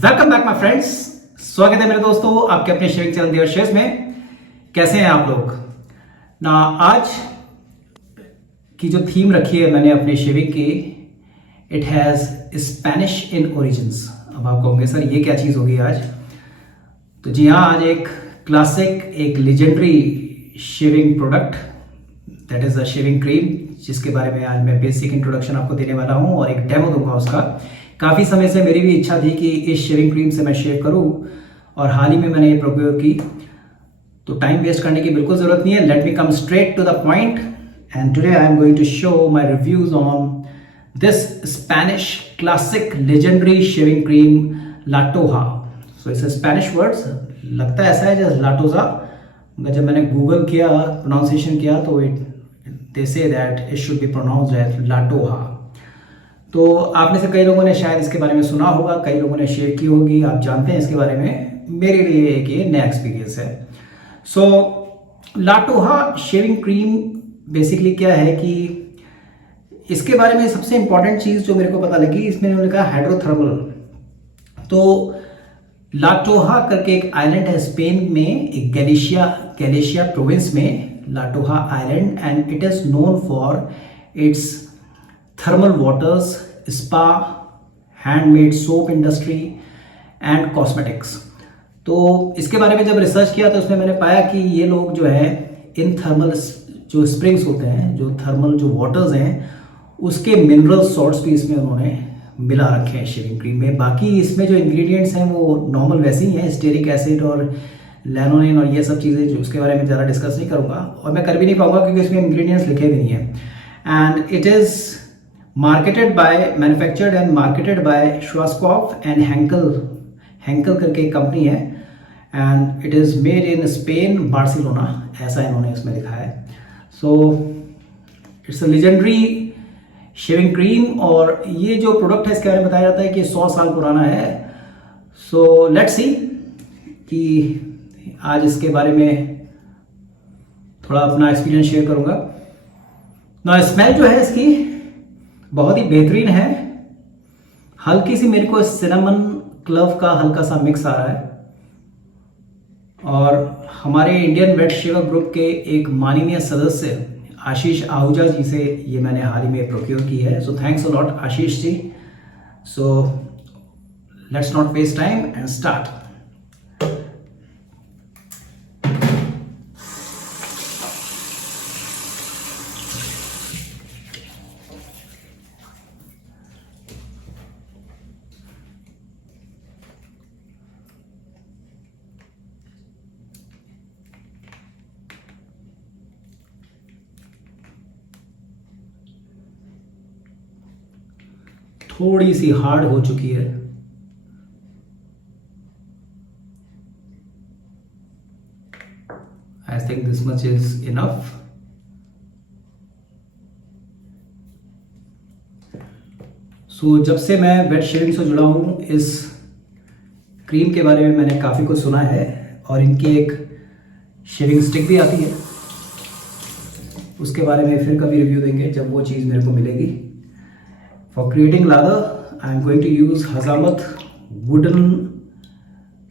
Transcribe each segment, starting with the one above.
Welcome back my friends. स्वागत है मेरे दोस्तों आपके अपने शेविंग चैनल देयर शेव्स में। कैसे हैं आप लोग ना। आज की जो थीम रखी है मैंने अपने शेविंग की, it has Spanish in origins. अब आप कहोगे सर ये क्या चीज़ होगी आज। तो जी हाँ, आज एक क्लासिक, एक legendary shaving product, that is a shaving cream, जिसके बारे में आज मैं बेसिक इंट्रोडक्शन आपको देने वाला हूँ और एक डेमो दूंगा उसका। काफ़ी समय से मेरी भी इच्छा थी कि इस शेविंग क्रीम से मैं शेव करूँ और हाल ही में मैंने ये प्रयोग की, तो टाइम वेस्ट करने की बिल्कुल ज़रूरत नहीं है। Let me come straight to the point and today I am going to show my reviews on this Spanish classic legendary shaving cream La Toja. So it's Spanish words, लगता है ऐसा है जैसे लाटोजा, मगर जब मैंने गूगल किया, प्रोनाउंसिएशन किया, तो they say that it should be pronounced as La Toja. तो आप में से कई लोगों ने शायद इसके बारे में सुना होगा, कई लोगों ने शेयर की होगी, आप जानते हैं इसके बारे में। मेरे लिए एक ये नया एक्सपीरियंस है। सो लाटोहा शेविंग क्रीम बेसिकली क्या है कि इसके बारे में सबसे इंपॉर्टेंट चीज़ जो मेरे को पता लगी, इसमें उन्होंने कहा हाइड्रोथर्मल। तो लाटोहा करके एक आइलैंड है स्पेन में, एक गैलिशिया प्रोविंस में La Toja island, and it is known for its thermal waters, spa, handmade soap industry and cosmetics. तो इसके बारे में जब रिसर्च किया तो उसमें मैंने पाया कि ये लोग जो है इन थर्मल जो स्प्रिंग्स होते हैं, जो थर्मल जो वाटर्स हैं, उसके मिनरल सॉल्ट्स भी इसमें उन्होंने मिला रखे हैं शेविंग क्रीम में। बाकी इसमें जो इंग्रेडिएंट्स हैं वो नॉर्मल वैसे ही हैं, स्टेरिक एसिड और लैनोनिन और ये सब चीज़ें, जो उसके बारे में ज़्यादा डिस्कस नहीं करूँगा और मैं कर भी नहीं पाऊँगा क्योंकि इसमें इंग्रेडिएंट्स लिखे भी नहीं हैं। And it is manufactured and marketed by Schwarzkopf and Henkel करके एक कंपनी है, and it is made in Spain, Barcelona, ऐसा इन्होंने इसमें लिखा है। So it's a legendary shaving cream और ये जो प्रोडक्ट है इसके बारे में बताया जाता है कि 100 साल पुराना है। सो लेट्स सी कि आज इसके बारे में थोड़ा अपना एक्सपीरियंस शेयर करूंगा ना। स्मेल जो है इसकी बहुत ही बेहतरीन है। हल्की सी मेरे को सिनेमन क्लव का हल्का सा मिक्स आ रहा है, और हमारे इंडियन वेट शेवर ग्रुप के एक माननीय सदस्य आशीष आहूजा जी से ये मैंने हाल ही में प्रोक्योर की है। So thanks a lot Ashish ji. So let's not waste time and start. थोड़ी सी हार्ड हो चुकी है। I think this much is enough. So जब से मैं वेट शेविंग से जुड़ा हूं, इस क्रीम के बारे में मैंने काफ़ी कुछ सुना है, और इनकी एक शेविंग स्टिक भी आती है, उसके बारे में फिर कभी रिव्यू देंगे जब वो चीज़ मेरे को मिलेगी। For creating lather, I am going to use Hazamat wooden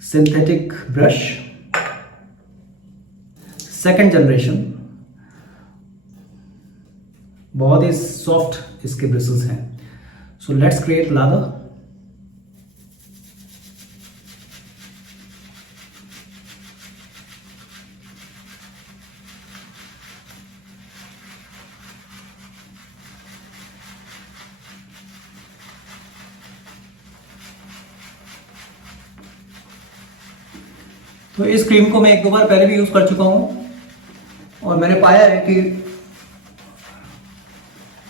synthetic brush, second generation। बहुत ही सॉफ्ट इसके ब्रिसल्स हैं। So let's create lather। तो इस क्रीम को मैं 1-2 बार पहले भी यूज कर चुका हूं और मैंने पाया है कि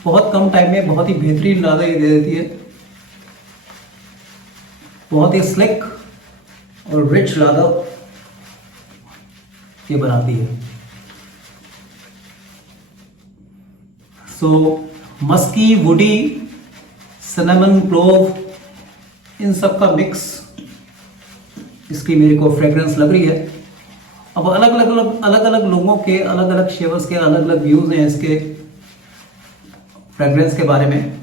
बहुत कम टाइम में बहुत ही बेहतरीन लादा ये दे देती है। बहुत ही स्लिक और रिच लादा ये बनाती है। सो मस्की, वुडी, सिनेमन, क्लोव, इन सब का मिक्स इसकी मेरे को फ्रेग्रेंस लग रही है। अब अलग अलग लोगों के, अलग अलग शेवर्स के अलग अलग व्यूज हैं इसके फ्रेग्रेंस के बारे में।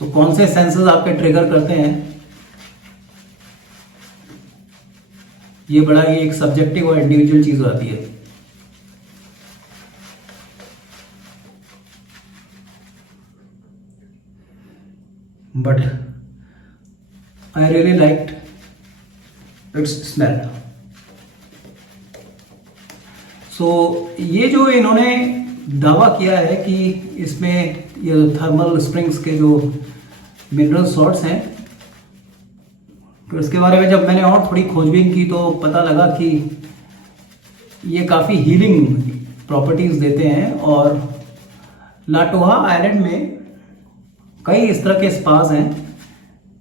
तो कौन से सेंसेस आपके ट्रिगर करते हैं ये बड़ा ही एक सब्जेक्टिव और इंडिविजुअल चीज हो जाती है। But I really liked its smell. So ये जो इन्होंने दावा किया है कि इसमें ये थर्मल स्प्रिंग्स के जो मिनरल सॉल्ट्स हैं, तो इसके बारे में जब मैंने और थोड़ी खोजबीन की तो पता लगा कि ये काफ़ी हीलिंग प्रॉपर्टीज़ देते हैं। और लाटोहा आइलैंड में कई इस तरह के स्पास हैं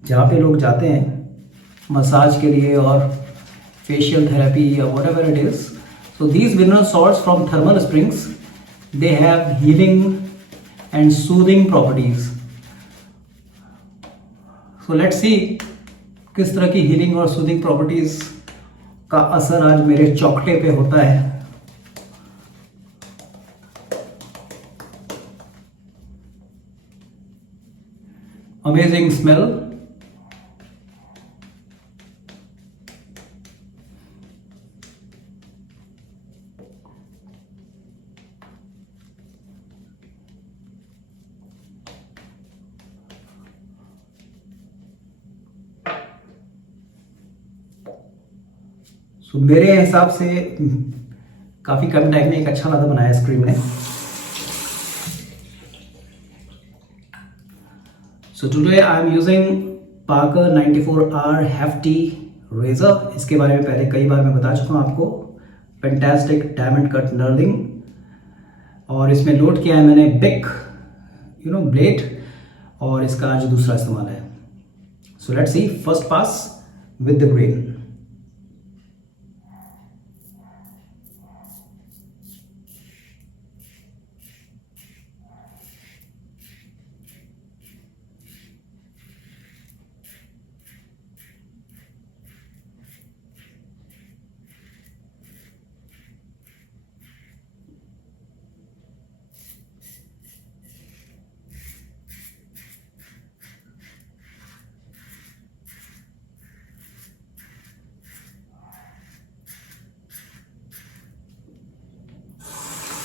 जहाँ पे लोग जाते हैं मसाज के लिए और फेशियल थेरेपी या what ever it is. So these mineral salts from thermal springs, they have healing and soothing properties. So let's see किस तरह की हीलिंग और सूदिंग प्रॉपर्टीज़ का असर आज मेरे चौकटे पे होता है। Amazing smell. सो मेरे हिसाब से काफी कम टाइम में एक अच्छा लादा बनाया इस क्रीम ने। So today I am using Parker 94R hefty razor. इसके बारे में पहले कई बार मैं बता चुका हूँ आपको। फैंटास्टिक डायमंड कट नर्लिंग, और इसमें लोड किया है मैंने बिग ब्लेड, और इसका आज दूसरा इस्तेमाल है। So let's see first pass with the grain.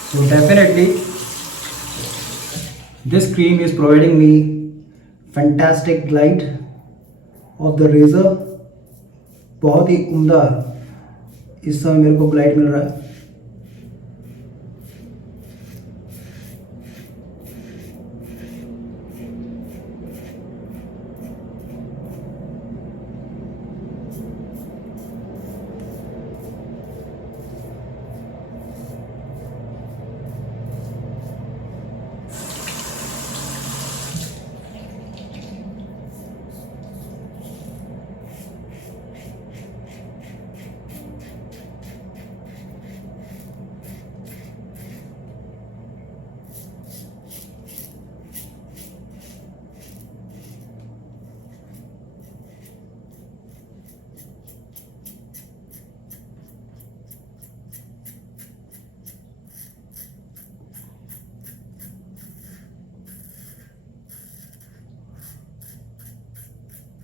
So definitely this cream is providing me fantastic glide of the razor। बहुत ही उम्दा इस समय मेरे को ग्लाइड मिल रहा है।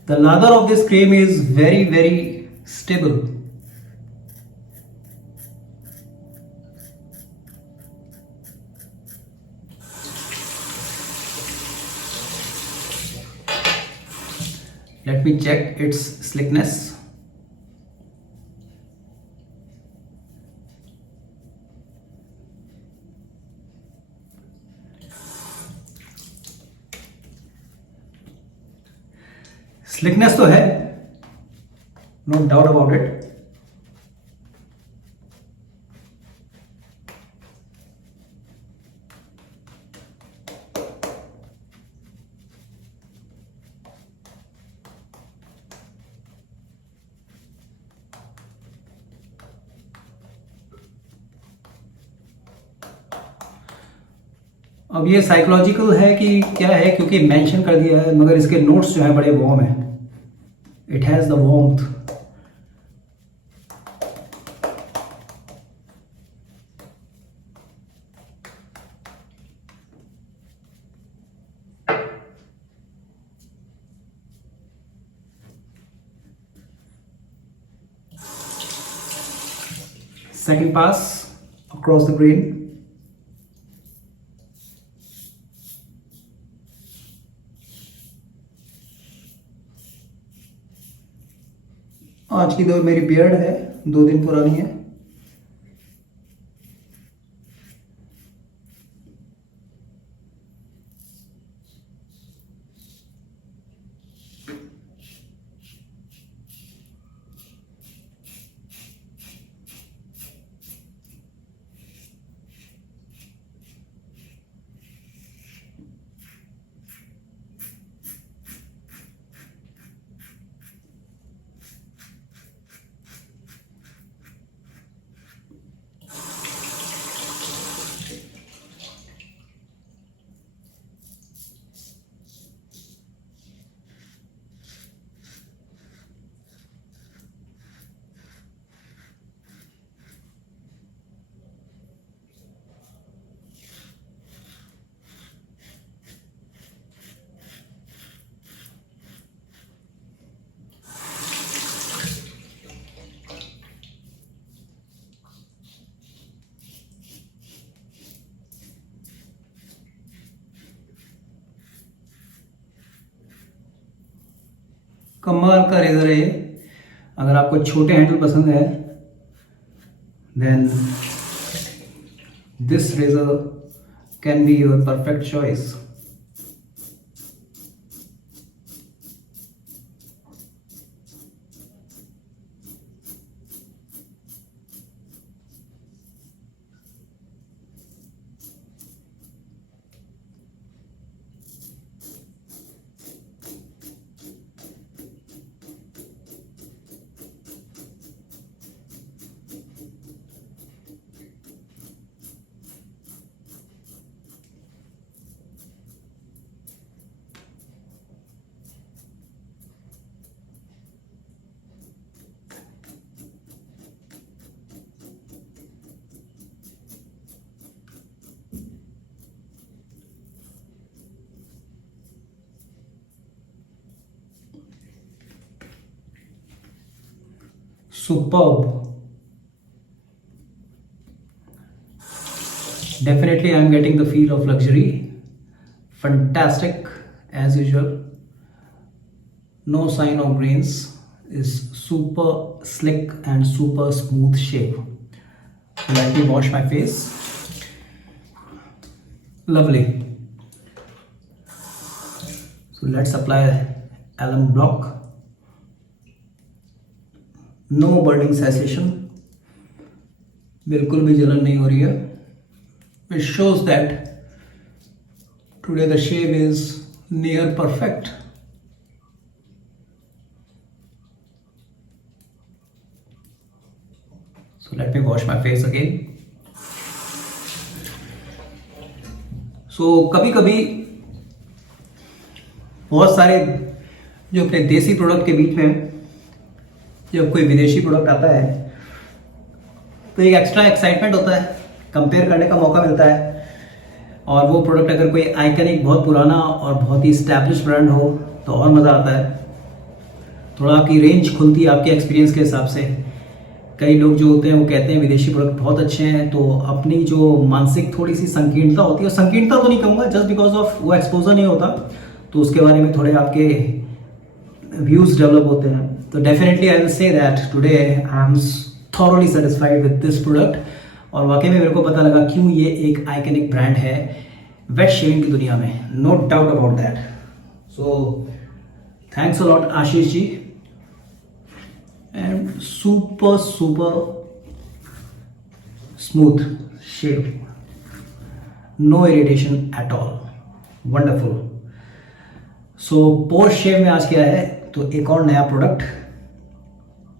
The lather of this cream is very stable. Let me check its slickness. Slickness तो है, नो डाउट अबाउट इट। अब ये साइकोलॉजिकल है कि क्या है, क्योंकि मेंशन कर दिया है, मगर इसके नोट्स जो है बड़े वार्म है। It has the warmth. second pass across the grain. आज की जो मेरी बियर्ड है 2 दिन पुरानी है। कमाल का रेजर है ये। अगर आपको छोटे हैंडल पसंद है then this razor can be your perfect choice. Superb. Definitely I am getting the feel of luxury. Fantastic as usual. No sign of grains. Is super slick and super smooth shape. Let me wash my face. Lovely. So let's apply alum block. No burning sensation, बिल्कुल भी जलन नहीं हो रही है। It shows that today the shave is near perfect. So let me wash my face again. So कभी कभी बहुत सारे जो अपने देसी प्रोडक्ट के बीच में जब कोई विदेशी प्रोडक्ट आता है तो एक एक्स्ट्रा एक्साइटमेंट होता है, कंपेयर करने का मौका मिलता है। और वो प्रोडक्ट अगर कोई आइकनिक, बहुत पुराना और बहुत ही स्टैब्लिश ब्रांड हो तो और मज़ा आता है। थोड़ा आपकी रेंज खुलती है आपके एक्सपीरियंस के हिसाब से। कई लोग जो होते हैं वो कहते हैं विदेशी प्रोडक्ट बहुत अच्छे हैं, तो अपनी जो मानसिक थोड़ी सी संकीर्णता होती है, संकीर्णता तो नहीं कहूँगा, जस्ट बिकॉज ऑफ वो एक्सपोजर नहीं होता, तो उसके बारे में थोड़े आपके व्यूज़ डेवलप होते हैं। तो definitely I will say that today I M thoroughly satisfied with this product. और वाकई में मेरे को पता लगा क्यों ये एक आइकनिक ब्रांड है वेट शेविंग की दुनिया में, no doubt about that. So thanks a lot Ashish ji, and super smooth shave, no irritation at all, wonderful. So post shave में आज क्या है, तो एक और नया प्रोडक्ट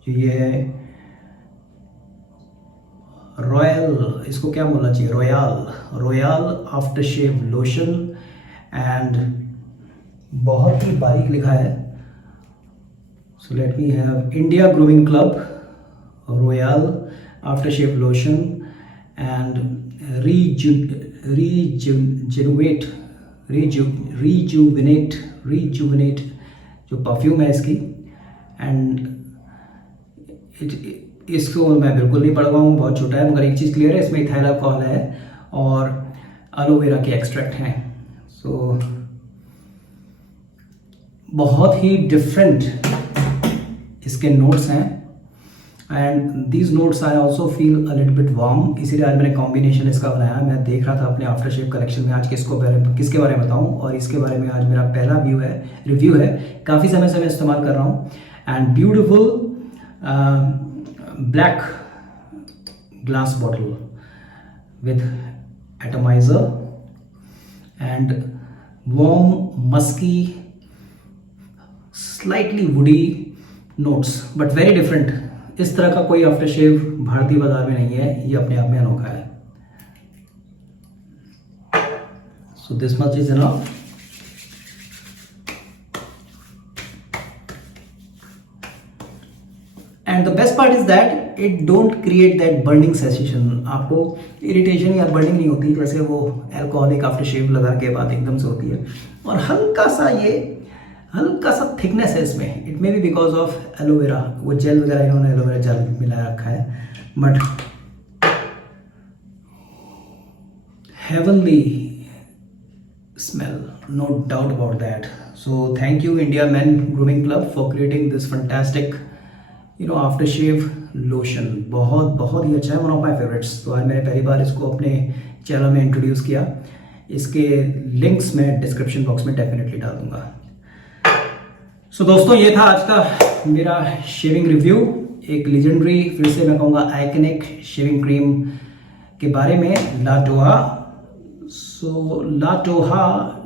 जो ये है रॉयल, इसको क्या बोलना चाहिए, royal after shave lotion. And बहुत ही बारीक लिखा है। So let me have India grooming club royal after shave lotion and rejuvenate जो परफ्यूम है इसकी। एंड इसको मैं बिल्कुल नहीं पढ़ पाऊँ, बहुत छोटा है, मगर एक चीज़ क्लियर है, इसमें इथाइल अल्कोहल है और एलोवेरा के एक्सट्रैक्ट हैं। सो बहुत ही डिफरेंट इसके नोट्स हैं and these notes I also feel a little bit warm, इसीलिए आज मैंने कॉम्बिनेशन इसका बनाया। मैं देख रहा था अपने आफ्टर शेव कलेक्शन में आज किसके बारे में बताऊं, और इसके बारे में आज मेरा पहला रिव्यू है। काफ़ी समय से मैं इस्तेमाल कर रहा हूँ and beautiful black glass bottle with atomiser and warm musky slightly woody notes but very different. इस तरह का कोई आफ्टर शेव भारतीय बाजार में नहीं है, ये अपने आप में अनोखा है। So this much is enough. And the best part is that it don't create that burning sensation. आपको इरिटेशन या बर्निंग नहीं होती जैसे वो एल्कोहलिक आफ्टर शेव लगा के बाद एकदम से होती है। और हल्का सा थिकनेस है इसमें, it may be because of aloe vera, वो जेल वगैरह इन्होंने एलोवेरा जेल मिला रखा है, but heavenly smell, no doubt about that. So thank you India men grooming club for creating this fantastic after shave lotion. बहुत ही अच्छा है, वन ऑफ माई फेवरेट्स। तो आज मैंने पहली बार इसको अपने चैनल में इंट्रोड्यूस किया। इसके लिंक्स मैं डिस्क्रिप्शन बॉक्स में डेफिनेटली डाल दूंगा। सो दोस्तों, ये था आज का मेरा शेविंग रिव्यू, एक लेजेंडरी, फिर से मैं कहूँगा आइकनिक शेविंग क्रीम के बारे में, La Toja.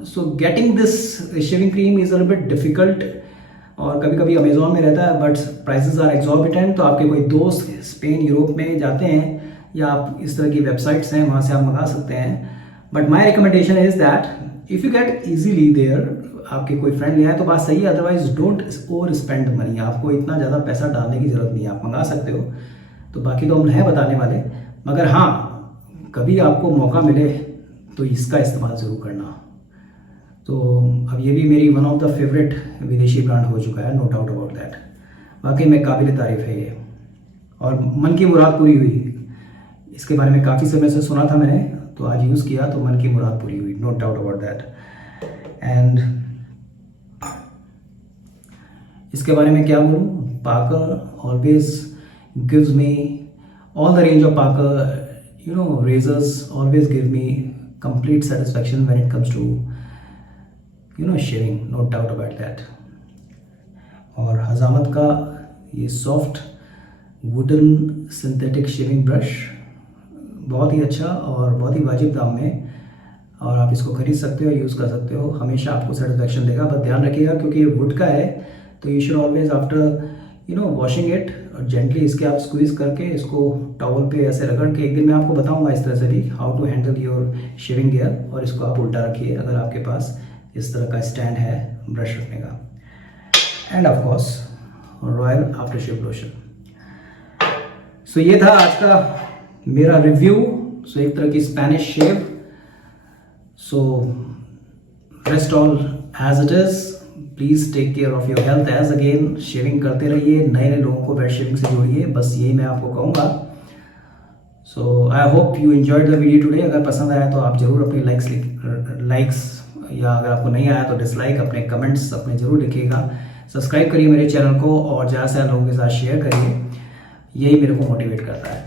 So getting this shaving cream is a bit difficult और कभी कभी अमेजोन में रहता है, बट प्राइसेस आर एक्सॉर्बिटेंट। तो आपके कोई दोस्त स्पेन यूरोप में जाते हैं या आप इस तरह की वेबसाइट्स हैं, वहाँ से आप मंगा सकते हैं। But my recommendation is that if you get easily there, आपके कोई फ्रेंड ले आए तो बात सही है, otherwise don't overspend money. आपको इतना ज़्यादा पैसा डालने की ज़रूरत नहीं है, आप मंगा सकते हो। तो बाकी तो हम हैं बताने वाले, मगर हाँ, कभी आपको मौका मिले तो इसका इस्तेमाल ज़रूर करना। तो अब ये भी मेरी वन ऑफ द फेवरेट विदेशी ब्रांड हो चुका है, नो डाउट अबाउट दैट। वाकई में काबिल तारीफ है ये, और मन की मुराद पूरी हुई। इसके बारे में काफ़ी समय से सुना था मैंने, तो आज यूज़ किया तो मन की मुराद पूरी हुई, no doubt about that. And इसके बारे में क्या बोलूँ, Parker always gives me all the range of Parker razors always give me complete satisfaction when it comes to shaving, no doubt about that। और हजामत का ये soft wooden synthetic shaving brush बहुत ही अच्छा और बहुत ही वाजिब दाम में, और आप इसको खरीद सकते हो, यूज़ कर सकते हो, हमेशा आपको सेटिस्फैक्शन देगा। बस ध्यान रखिएगा क्योंकि ये वुड का है, तो you should always after washing it और जेंटली इसके आप स्क्वीज करके इसको टॉवल पे ऐसे रगड़ के, एक दिन मैं आपको बताऊंगा इस तरह से भी how to handle your shaving gear. और इसको आप उल्टा रखिए अगर आपके पास इस तरह का स्टैंड है ब्रश रखने का। And of course royal after shave lotion. So ये था आज का मेरा रिव्यू। सो एक तरह की Spanish shave. So rest all as it is, please take care of your health. As again, shaving करते रहिए, नए नए लोगों को बेड शेविंग से जोड़िए, बस यही मैं आपको कहूँगा। So I hope you enjoyed the video today. अगर पसंद आया तो आप जरूर अपनी लाइक्स या अगर आपको नहीं आया तो डिसलाइक, अपने कमेंट्स अपने जरूर लिखिएगा। सब्सक्राइब करिए मेरे चैनल को और ज़्यादा से ज़्यादा लोगों के साथ शेयर करिए, यही मेरे को मोटिवेट करता है।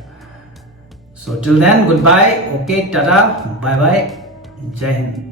So till then, good bye, okay, tata, bye bye, जय हिंद।